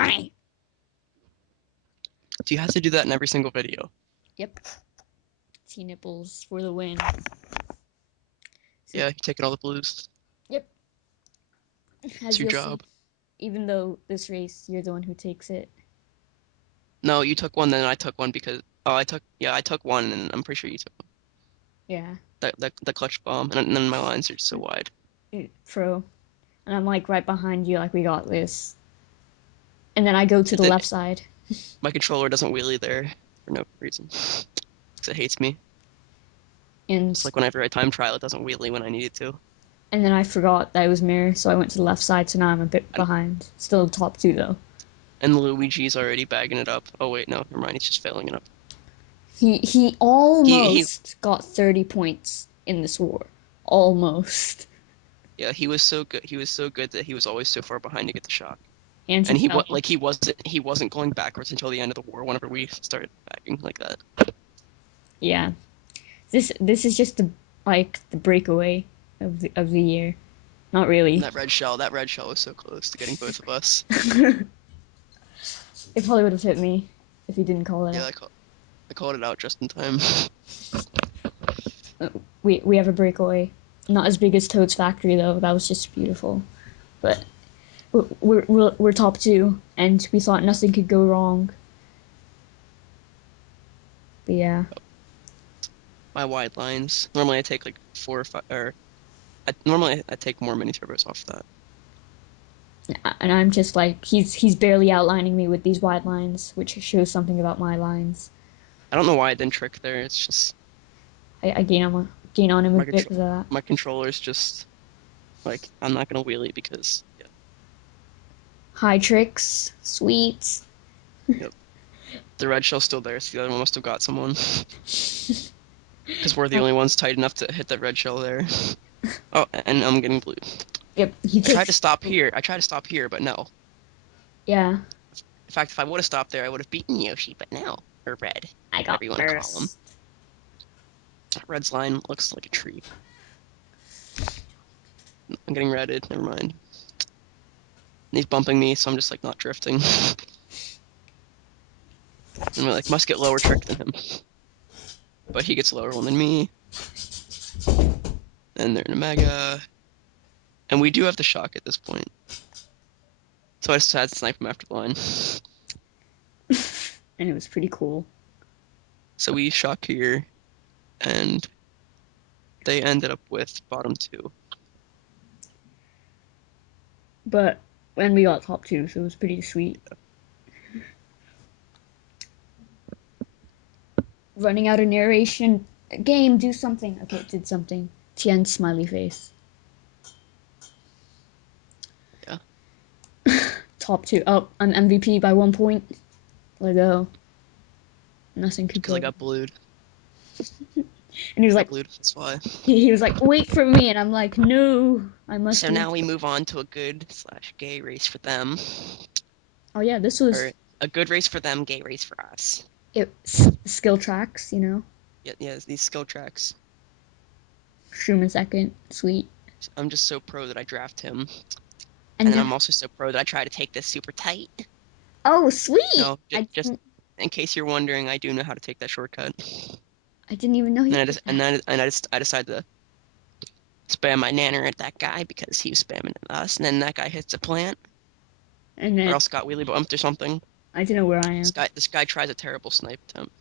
Why? Do you have to do that in every single video? Yep. T nipples for the win. Yeah, you're taking all the blues. Yep. It's As your you'll see, job. even though this race, you're the one who takes it. No, you took one, then I took one because I took one, and I'm pretty sure you took one. Yeah. The clutch bomb, and then my lines are so wide. Pro. And I'm like right behind you, like we got this. And then I go to And the then left side. my controller doesn't wheelie there for no reason because it hates me. Just And like whenever I time trial, it doesn't wheelie when I need it to. and then I forgot that it was mirror, so I went to the left side, so now I'm a bit And, behind. Still top two though. and Luigi's already bagging it up. Oh wait, no, never mind. He's just failing it up. He He almost got 30 points in this war. Almost. yeah, he was so good. He was so good that he was always so far behind to get the shock. And he And fell. he wasn't going backwards until the end of the war whenever we started bagging like that. Yeah. This is just the breakaway of the year. Not And really. that red shell was so close to getting both of us. It probably would have hit me if he didn't call it Yeah, out. I called it out just in time. We have a breakaway. Not as big as Toad's factory though. That was just beautiful. But we're top two, and we thought nothing could go wrong. But yeah, My wide lines. Normally I take like 4 or 5, or normally I take more mini turbos off that. and I'm just like he's barely outlining me with these wide lines, which shows something about my lines. I don't know why I didn't trick there. It's just I gain on him a my bit control because of that. my controller's just like I'm not gonna wheelie because yeah, High tricks, sweet. yep. The red shell's still there, so the other one must have got someone. Because we're the Oh, only ones tight enough to hit that red shell there. Oh, and I'm getting blue. yep, he I tried to takes. stop here. I tried to stop here, but no. Yeah, In fact, if I would have stopped there, I would have beaten Yoshi, but no. Or Red, I whatever got you want to call him. first. Red's line looks like a tree. I'm getting redded. Never mind. And he's bumping me, so I'm just like not drifting. And we like must get lower trick than him, but he gets lower one than me. And they're in a mega, and we do have the shock at this point. So I just had to snipe him after the line. And it was pretty cool. So we shock here, and they ended up with bottom two. But when we got top two, so it was pretty sweet. Running out of narration. Game, do something. Okay, it did something. Tien smiley face. Yeah, Top two. Oh, I'm MVP by 1 point. Let go. Nothing could because I go. got blued. And he was I got like, blued. That's why. he was like, wait for me, and I'm like, no, I must So wait. now we move on to a good slash gay race for them, Oh yeah, this was or a good race for them, gay race for us. it. Skill tracks, you know. Yeah, yeah, these skill tracks. Schumann second, sweet. I'm just so pro that I draft him, and And then I'm also so pro that I try to take this super tight. oh, sweet. No, just in case you're wondering, I do know how to take that shortcut. I didn't even know he And then I did just that. I decided to spam my nanner at that guy because he was spamming at us, and then that guy hits a plant, And or then else got wheelie bumped or something. I didn't know where I am. This guy tries a terrible snipe attempt.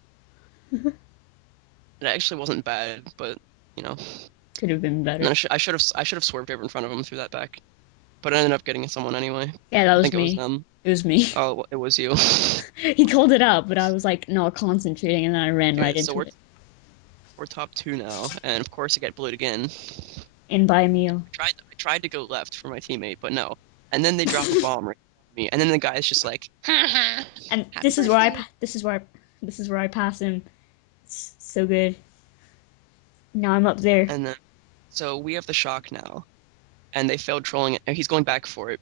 It actually wasn't bad, but you know. Could have been And then better. I should have swerved over in front of him through that back, but I ended up getting someone anyway. I Yeah, that was think it was me. them. It was me. Oh, it was you. He called it out, but I was like not concentrating, and then I ran Okay, right into it. we're top two now, and of course I get blued again. And buy a meal. I tried to go left for my teammate, but no. And then they drop a bomb right on me, and then the guy's just like, ha ha, And happy birthday. this is where I pass him. It's so good. Now I'm up there. And then so we have the shock now, and they failed trolling it. He's going back for it.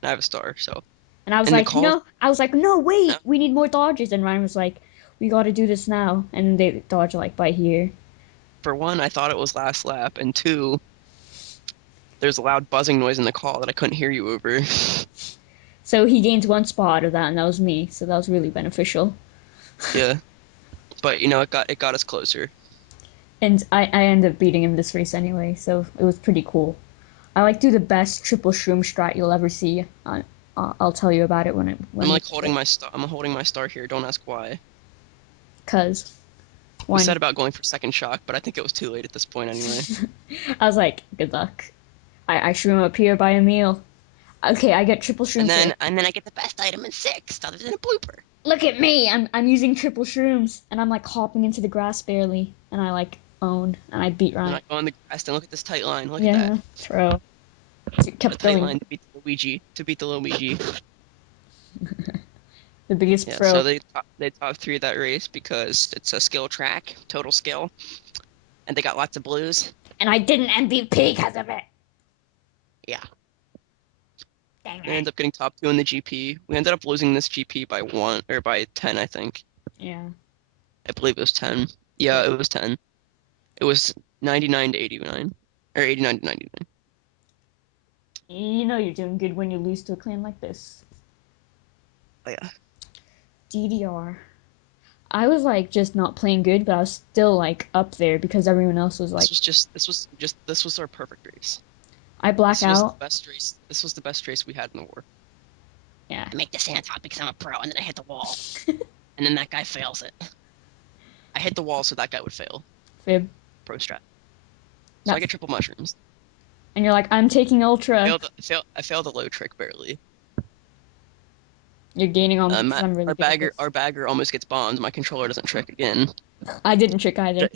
And I have a star, so And I was and the like, calls. no. I was like, no, No, wait. We need more dodges. And Ryan was like, we got to do this now. And they dodge like by here. for one, I thought it was last lap, and two, there's a loud buzzing noise in the call that I couldn't hear you over. So So he gained one spot out of that, and that was me. So that was really beneficial. Yeah, but it got us closer. And I ended up beating him this race anyway, so it was pretty cool. I like do the best triple shroom strat you'll ever see. I'll tell you about it I'm when we like get holding my star. I'm holding my star here. Don't ask why. cause We one said about going for second shock, but I think it was too late at this point anyway. I was like, good luck. I shroom up here by a meal. Okay, I get triple shrooms here. And then I get the best item in sixth, other than a blooper. Look at me! I'm using triple shrooms, and I'm like hopping into the grass barely, and I like own, and I beat And Ryan. I go on the grass and look at this tight line. Look at that. Yeah, throw. What a Kept tight going. line to beat the Luigi. To beat the Luigi. The biggest Yeah, pro. so they top three that race because it's a skill track, total skill, and they got lots of blues. And I didn't MVP because of it. Yeah. Dang They it. ended up getting top two in the GP. We ended up losing this GP by one or by 10, I think. Yeah. I believe it was 10. Yeah, Yeah. it was 10. It was 99 to 89 or 89 to 99. You know you're doing good when you lose to a clan like this. Oh, yeah. DDR. I was like just not playing good, but I was still like up there because everyone else was like, This was our perfect race. I black This was the out. best race. This was the best race we had in the war. Yeah. I make the sand hop because I'm a pro, and then I hit the wall, and then that guy fails it. I hit the wall so that guy would fail. Fib. Pro strat. So I That's get triple mushrooms. and you're like, I'm taking ultra. I failed a low trick barely. You're gaining on me because I'm really good at Our this. bagger almost gets bombed. My controller doesn't trick again. I didn't trick either.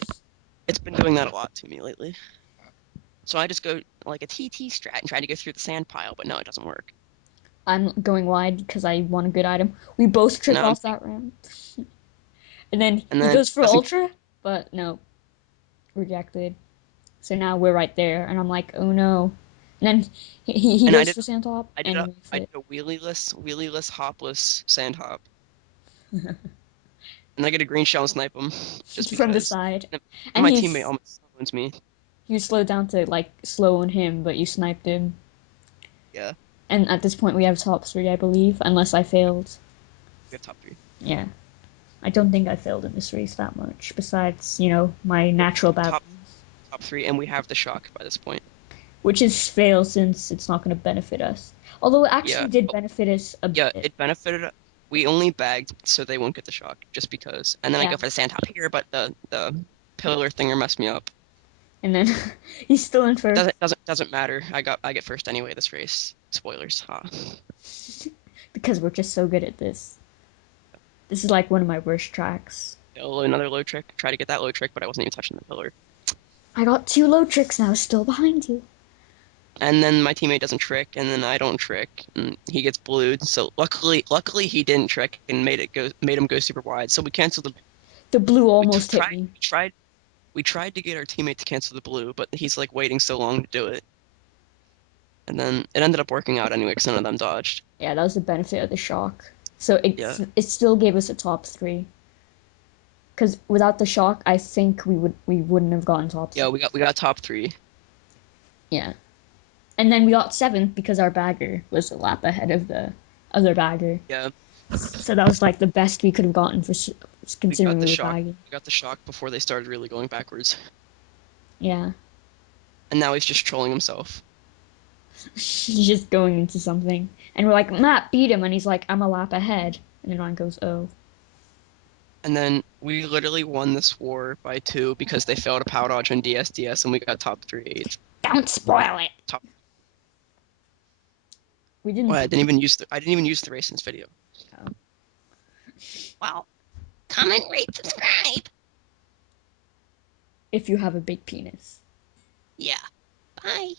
It's been doing that a lot to me lately. So I just go like a TT strat and try to go through the sand pile, but no, it doesn't work. I'm going wide because I want a good item. We both And trick now I'm off that round. And then and he then goes for doesn't ultra, but no, rejected. So now we're right there, and I'm like, oh no. And then he and goes for sand top, and he makes I did it. a wheelieless hopless sand hop, and I get a green shell and snipe him just From the because. side. And And my teammate almost owns me. he was slowed down to like slow on him, but you sniped him. Yeah, And at this point, we have top three, I believe, unless I failed. we have top three. Yeah, I don't think I failed in this race that much. Besides, my We have natural bad ones, top three, and we have the shock by this point. which is fail since it's not going to benefit us. Although it Yeah, actually did benefit us a yeah, bit. it benefited. We only bagged so they won't get the shock, just because. And then I Yeah, go for the sand hop here, but the pillar thinger messed me up. and then he's still in It first doesn't matter. I get first anyway this race. Spoilers. Ha. because we're just so good at this. This is like one of my worst tracks. Another low trick. Try to get that low trick, but I wasn't even touching the pillar. I got two low tricks now, still behind you. And then my teammate doesn't trick, and then I don't trick, and he gets blued. So luckily he didn't trick and made him go super wide. So we canceled the The blue we almost hit tried me. we tried to get our teammate to cancel the blue, but he's like waiting so long to do it. And then it ended up working out anyway because none of them dodged. Yeah, that was the benefit of the shock. So Yeah, it still gave us a top three. Because without the shock, I think we wouldn't have gotten top yeah, three. we got top three. Yeah, and then we got seventh because our bagger was a lap ahead of the other bagger. Yeah, So that was like the best we could have gotten for considering we were bagging. We got the shock before they started really going backwards. Yeah, And now he's just trolling himself. he's just going into something, and we're like, Matt, beat him, and he's like, I'm a lap ahead, and then Ryan goes, oh. And then we literally won this war by two because they failed a power dodge on DSDS and we got top three. Don't spoil it. Top. We didn't Well, beat. I didn't even use the race in this video. Oh. Well, comment, rate, subscribe. If you have a big penis. Yeah. Bye.